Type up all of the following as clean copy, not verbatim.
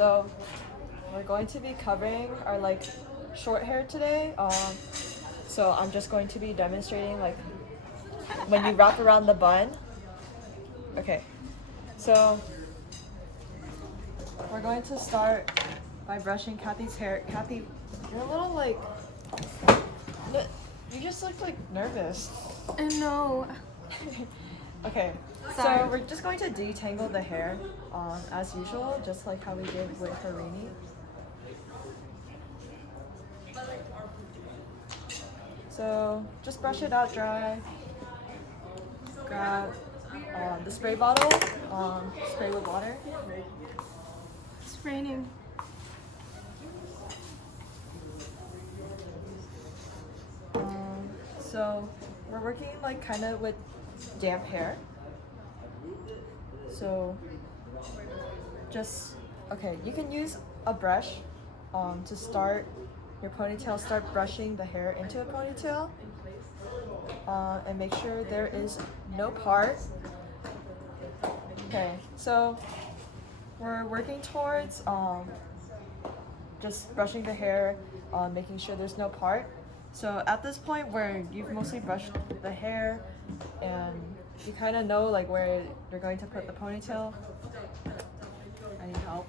So we're going to be covering our like short hair today. So I'm just going to be demonstrating like when you wrap around the bun. Okay, so we're going to start by brushing Kathy's hair. Kathy, you're a little like, you just look like nervous. I know. Okay, Sorry. so we're just going to detangle the hair as usual, just like how we did with Harini. So just brush it out dry. Grab the spray bottle, spray with water. It's raining. So we're working like kind of with damp hair. So just, okay, you can use a brush to start your ponytail, start brushing the hair into a ponytail. And make sure there is no part. Okay, so we're working towards just brushing the hair, making sure there's no part. So at this point where you've mostly brushed the hair and you kind of know like where you're going to put the ponytail, I need help.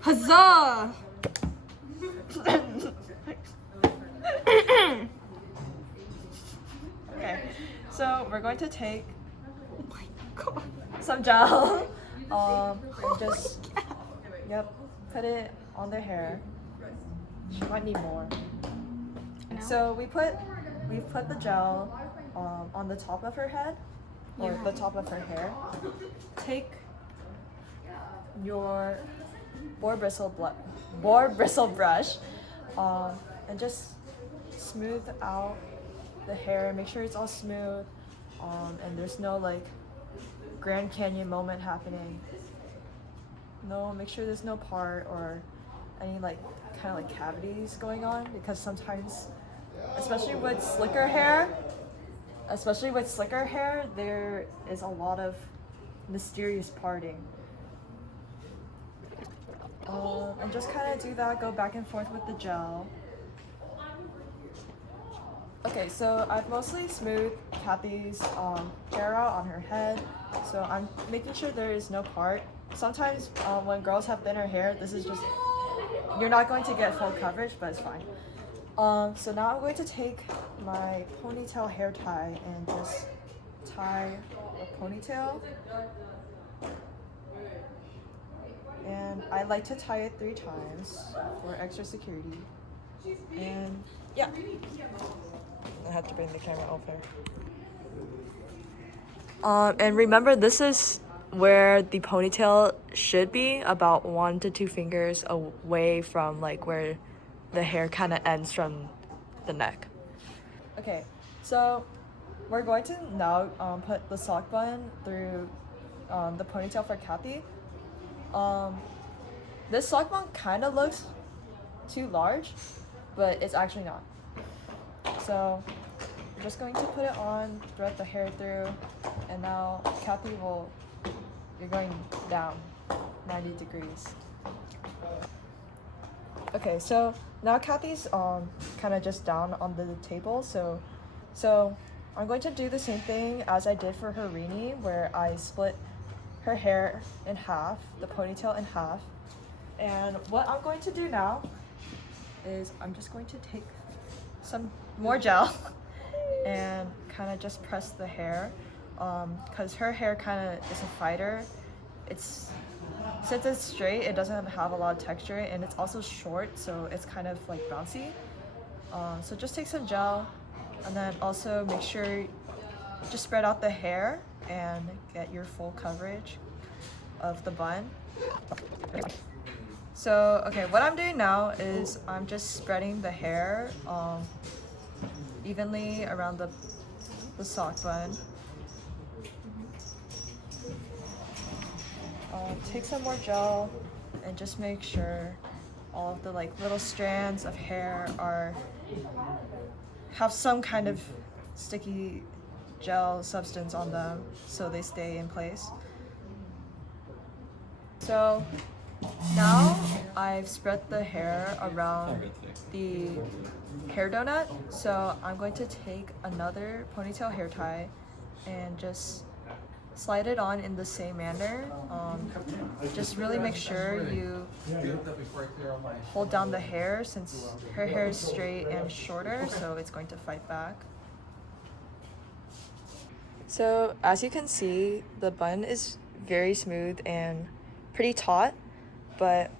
Huzzah! Okay, so we're going to take Oh my god. some gel and just, yep, put it on their hair. She might need more. So we've put the gel on the top of her head, or the top of her hair. Take your boar bristle brush and just smooth out the hair. Make sure it's all smooth and there's no like Grand Canyon moment happening. No, make sure there's no part or any like kind of like cavities going on, because sometimes, especially with slicker hair, there is a lot of mysterious parting. And just kind of do that, go back and forth with the gel. Okay, so I've mostly smoothed Kathy's hair out on her head, so I'm making sure there is no part. Sometimes when girls have thinner hair, this is just, you're not going to get full coverage, but it's fine. So now I'm going to take my ponytail hair tie and just tie a ponytail. And I like to tie it 3 times for extra security. And yeah. I have to bring the camera over. And remember, this is where the ponytail should be, about 1 to 2 fingers away from like where the hair kind of ends from the neck. Okay, so we're going to now put the sock bun through the ponytail for Kathy. This sock bun kind of looks too large, but it's actually not. So we're just going to put it on, thread the hair through, and now Kathy you're going down 90 degrees. Okay, so now Kathy's kind of just down on the table, so I'm going to do the same thing as I did for Harini, where I split her hair in half, the ponytail in half. And what I'm going to do now is I'm just going to take some more gel and kind of just press the hair, because her hair kind of is a fighter. Since it's straight, it doesn't have a lot of texture, and it's also short, so it's kind of like bouncy. So just take some gel, and then also make sure you just spread out the hair and get your full coverage of the bun. So okay, what I'm doing now is I'm just spreading the hair evenly around the sock bun. Take some more gel and just make sure all of the like little strands of hair have some kind of sticky gel substance on them so they stay in place. So Now I've spread the hair around the hair donut, so I'm going to take another ponytail hair tie and just slide it on in the same manner. Just really make sure you hold down the hair since her hair is straight and shorter, so it's going to fight back. So as you can see, the bun is very smooth and pretty taut, but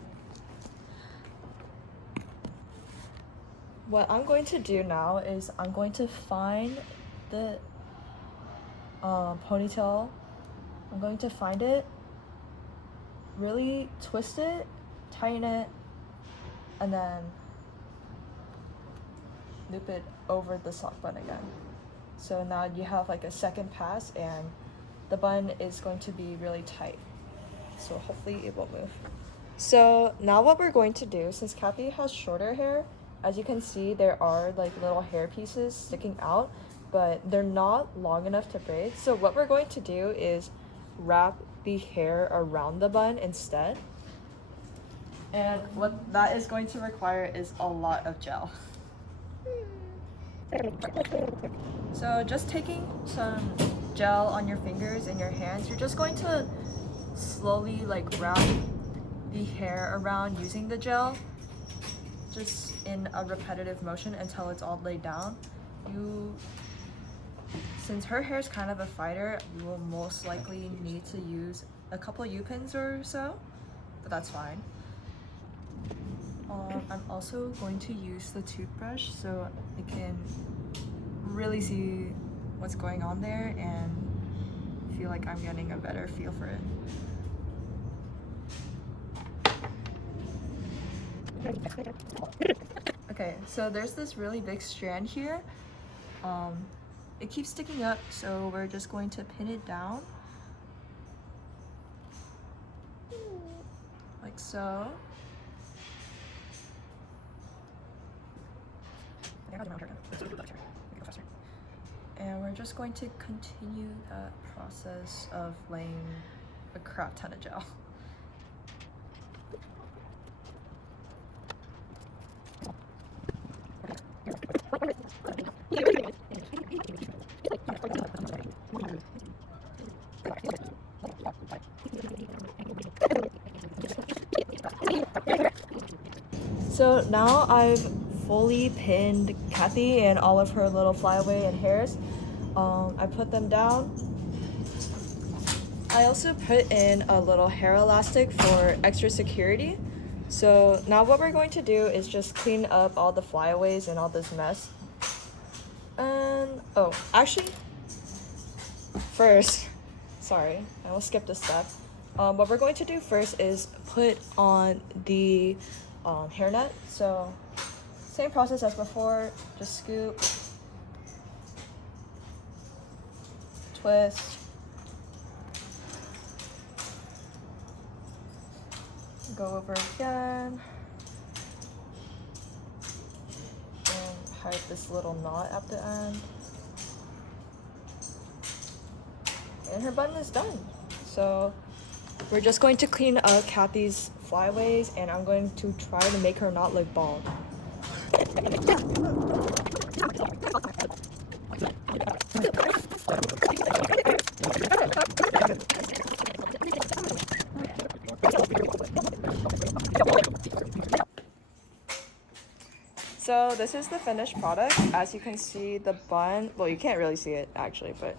what I'm going to do now is I'm going to find the ponytail. I'm going to find it, really twist it, tighten it, and then loop it over the sock bun again. So now you have like a second pass and the bun is going to be really tight. So hopefully it won't move. So now what we're going to do, since Kathy has shorter hair, as you can see there are like little hair pieces sticking out, but they're not long enough to braid. So what we're going to do is wrap the hair around the bun instead. And what that is going to require is a lot of gel. So just taking some gel on your fingers and your hands, you're just going to slowly like wrap the hair around using the gel, just in a repetitive motion until it's all laid down. Since her hair is kind of a fighter, you will most likely need to use a couple U-pins or so, but that's fine. I'm also going to use the toothbrush so I can really see what's going on there and feel like I'm getting a better feel for it. Okay, so there's this really big strand here. It keeps sticking up, so we're just going to pin it down. Like so. And we're just going to continue that process of laying a crap ton of gel. So now I've fully pinned Kathy and all of her little flyaway and hairs. I put them down. I also put in a little hair elastic for extra security. So now what we're going to do is just clean up all the flyaways and all this mess. And oh, actually, first, sorry, I will skip this step. What we're going to do first is put on the hairnet. So same process as before, just scoop, twist, go over again, and hide this little knot at the end. And her button is done. So we're just going to clean up Kathy's flyaways, and I'm going to try to make her not look bald. So this is the finished product. As you can see, the bun, well, you can't really see it actually, but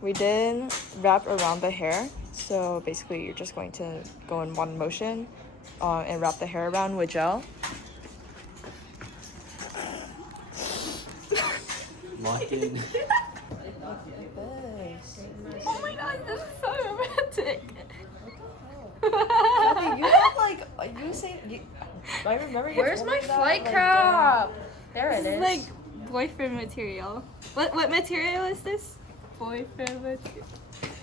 we did wrap around the hair. So basically you're just going to go in one motion and wrap the hair around with gel. Locked in. Oh my god, this is so romantic. Kathy, you have like, you say, I remember you Where's told my me that, flight like, cap? There it This is. is like boyfriend material. What material is this? Boyfriend material.